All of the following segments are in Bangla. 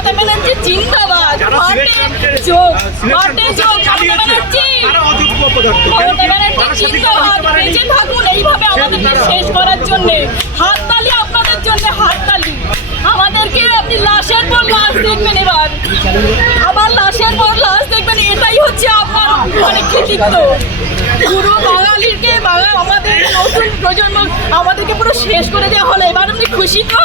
মমতা ব্যানার্জি জিন্দাবাদ। হটে যোগ হটে যোগ মমতা ব্যানার্জি মমতা ব্যানার্জি জিন্দাবাদ। বেঁচে থাকুন এইভাবে আমাদেরকে শেষ করার জন্য। হাততালি আপনাদের জন্য হাততালি। আমাদেরকে আপনি লাশের পর লাশ দেখবেন এবার। আবার লাশের পর লাশ দেখবেন এটাই হচ্ছে আপনার মানে কৃতিত্ব। পুরো বাঙালিকে বাঙাল আমাদের নতুন প্রজন্ম আমাদেরকে পুরো শেষ করে দেওয়া হলো। এবার আপনি খুশি তো?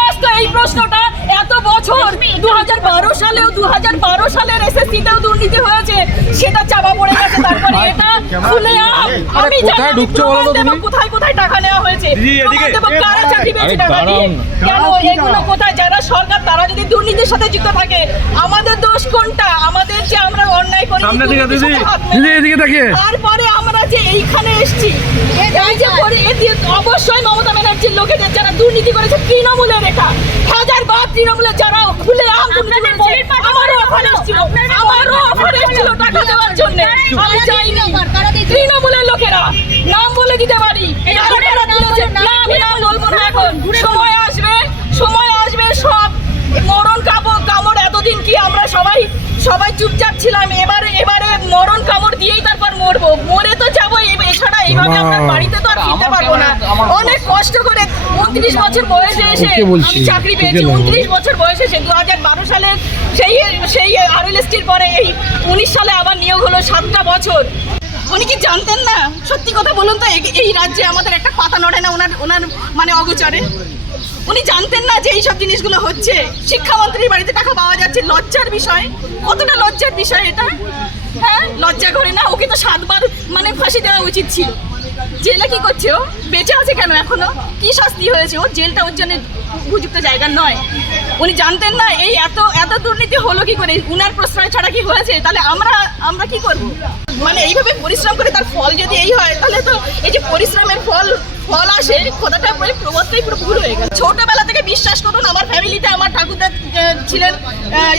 প্রশ্নটা এত বছর দু সালেও দু সালের এসএসসিতেও দুর্নীতি হয়েছে সেটা চাপা পড়ে গেছে তারপরে এটা খুলে আমি জানি কোথায় ঢুকছো বলো তুমি? কোথায় কোথায় টাকা নেওয়া হয়েছে। কারা চাকরি পেয়েছে টাকা দিয়ে? কেন এগুলো কোথায়? যারা সরকার তারা যদি দুর্নীতির সাথে যুক্ত থাকে আমাদের দোষ কোনটা? আমাদের যে আমরা অন্যায় করি সামনে দিকে দিদি। দিদি এদিকে তাকিয়ে তারপরে আমরা যে এইখানে এসেছি এই যে পরে এ দিয়ে অবশ্যই মমতা ব্যানার্জির লোকেদের যারা দুর্নীতি করেছে তৃণমূলের এটা। হাজার বার তৃণমূলের যারা খুলে আম আমারও অফার এসেছিল। আমারও অফার এসেছিল টাকা দেওয়ার জন্য। আমি চাইনি তৃণমূলের লোকেরা নাম বলে দিতে পারি। আমি নাম বলব না এখন। সময় আসবে সময় আসবে সব। মরণ কাপড় কামড় এতদিন কি আমরা সবাই সবাই চুপচাপ ছিলাম এবারে এবারে মরণ কামড় দিয়েই তারপর মরবো মরে তো যাব এই- এছাড়া এইভাবে আমরা বাড়িতে তো আর ফিরতে পারব না। অনেক কষ্ট করে উনত্রিশ বছর বয়সে এসে আমি চাকরি পেয়েছি। উনত্রিশ বছর বয়সে এসে দু হাজার বারো সালে সেই সেই আরএলএসটির পরে এই উনিশ সালে আবার নিয়োগ হলো সাতটা বছর। উনি কি জানতেন না? সত্যি কথা বলুন তো এই- এই রাজ্যে আমাদের একটা পাতা নড়ে না ওনার ওনার মানে অগোচরে? উনি জানতেন না যে এইসব জিনিসগুলো হচ্ছে। শিক্ষামন্ত্রীর বাড়িতে টাকা পাওয়া যাচ্ছে, লজ্জার বিষয়। কতটা লজ্জার বিষয় এটা? হ্যাঁ লজ্জা করে না? ওকে তো সাতবার মানে ফাঁসি দেওয়া উচিত ছিল। জেলে কি করছে ও? বেঁচে আছে কেন এখনও? কি শাস্তি হয়েছে? ও জেলটা ওর জন্য উপযুক্ত জায়গা নয়। উনি জানতেন না, এই এত এত দুর্নীতি হলো কি করে? উনার প্রশ্রয় ছাড়া কি হয়েছে? তাহলে আমরা আমরা কি করব? মানে এইভাবে পরিশ্রম করে তার ফল যদি এই হয়, তাহলে তো এই যে পরিশ্রমের ফল ফল আসে কথাটা পুরো প্রবাদটাই পুরো ভুল হয়ে গেল ছোটবেলা থেকে বিশ্বাস করুন, আমার ফ্যামিলিতে আমার ঠাকুরদা ছিলেন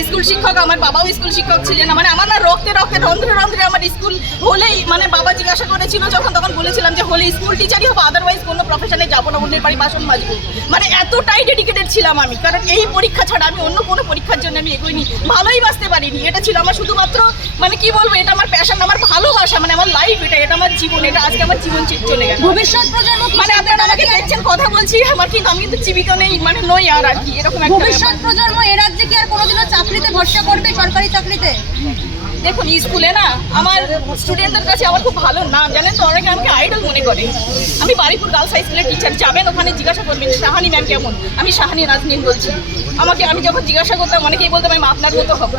স্কুল শিক্ষক, আমার বাবাও স্কুল শিক্ষক ছিলেন। মানে আমার না রক্তে রক্তে, রন্ধ্রে রন্ধ্রে আমার স্কুল হলেই মানে বাবা জিজ্ঞাসা করেছিল যখন, তখন বলেছিলাম যে, হলে স্কুল টিচারই হব আদারওয়াইজ কোনো প্রফেশনে যাব না, অন্যের বাড়ি বাসন মাজবো। মানে এতটাই ডেডিকেটেড ছিলাম আমি, কারণ এই পরীক্ষা ছাড়া আমি অন্য কোনো পরীক্ষার জন্য আমি এগোইনি, ভালোই বাঁচতে পারিনি। এটা ছিল আমার শুধুমাত্র মানে কি বলব, এটা আমার প্যাশন আমার ভালোবাসা মানে আমার লাইফ এটা এটা আমার জীবন, এটা আজকে আমার জীবন চলে গেছে। ভবিষ্যৎ প্রজন্ম মানে আপনারা আমাকে দেখছেন কথা বলছি আমার কিন্তু আমি কিন্তু জীবিত নেই মানে নই আর আর কি এরকম একটা ভবিষ্যৎ প্রজন্ম এ রাজ্যে কি আর কোনোদিনও চাকরিতে ভরসা করবে সরকারি চাকরিতে? দেখুন স্কুলে না আমার স্টুডেন্টদের কাছে আমার খুব ভালো নাম জানেন তো অনেকে আমাকে আইডল মনে করে। আমি বারিপুর গার্লস হাই স্কুলের টিচার যাবেন ওখানে জিজ্ঞাসা করবেন শাহানি ম্যাম কেমন? আমি শাহানি নাজনীন বলছি। আমাকে আমি যখন জিজ্ঞাসা করতাম অনেকেই বলতাম আমি আপনার মতো হব।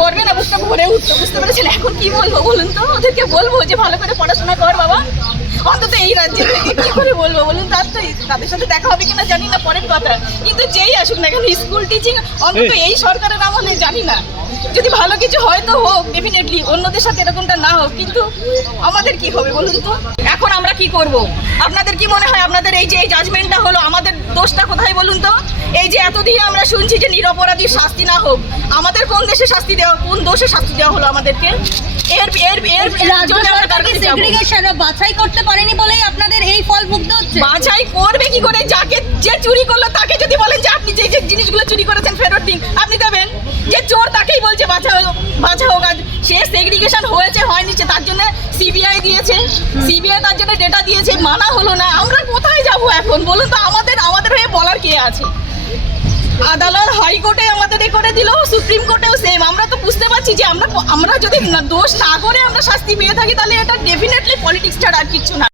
করবে না বুঝতে ভরে উঠতো বুঝতে পেরেছেন? এখন কি বলব বলুন তো? ওদেরকে বলব যে ভালো করে পড়াশোনা কর বাবা। অন্তত এই রাজ্যে। কি করে বলব বলুন? তার তো তাদের সাথে দেখা হবে কিনা জানি না পরের কথা। কিন্তু যেই আসুক না কেন স্কুল টিচিং অন্তত এই সরকারের আমলে জানি না। যদি ভালো কিছু হয় তো হোক ডেফিনেটলি অন্যদের সাথে এরকমটা না হোক কিন্তু আমাদের কি হবে বলুন তো? এখন আমরা কি করব? আপনাদের কি মনে হয় আপনাদের এই যে এই জাজমেন্টটা হলো আমাদের দোষটা কোথায় বলুন তো? এই যে এতদিন আমরা শুনছি যে নিরপরাধীর শাস্তি না হোক আমাদের কোন দেশে শাস্তি দেওয়া কোন দোষে শাস্তি দেওয়া হলো আমাদেরকে? এর এর এর বাছাই করতে পারেনি বলেই আপনাদের এই ফল ভুগতে হচ্ছে। বাছাই করবে কি করে? যাকে যে চুরি করল তাকে যদি বলেন যে আপনি যে জিনিসগুলো চুরি করেছেন ফেরত দিন আপনি দেবেন? যে চোর তাকেই বলছে হোক বাছা হোক আজ। সে সেগ্রিগেশন হয়েছে, হয়নি, সে তার জন্য সিবিআই দিয়েছে। সিবিআই তার জন্য ডেটা দিয়েছে, মানা হলো না। আমরা কোথায় যাব এখন? বলুন তো, আমাদের আমাদের হয়ে বলার কে আছে? আদালত হাইকোর্টে আমাদের এ করে দিল, সুপ্রিম কোর্টেও সেম আমরা তো বুঝতে পারছি যে আমরা আমরা যদি দোষ না করে আমরা শাস্তি পেয়ে থাকি, তাহলে এটা ডেফিনেটলি পলিটিক্স ছাড়া আর কিচ্ছু না।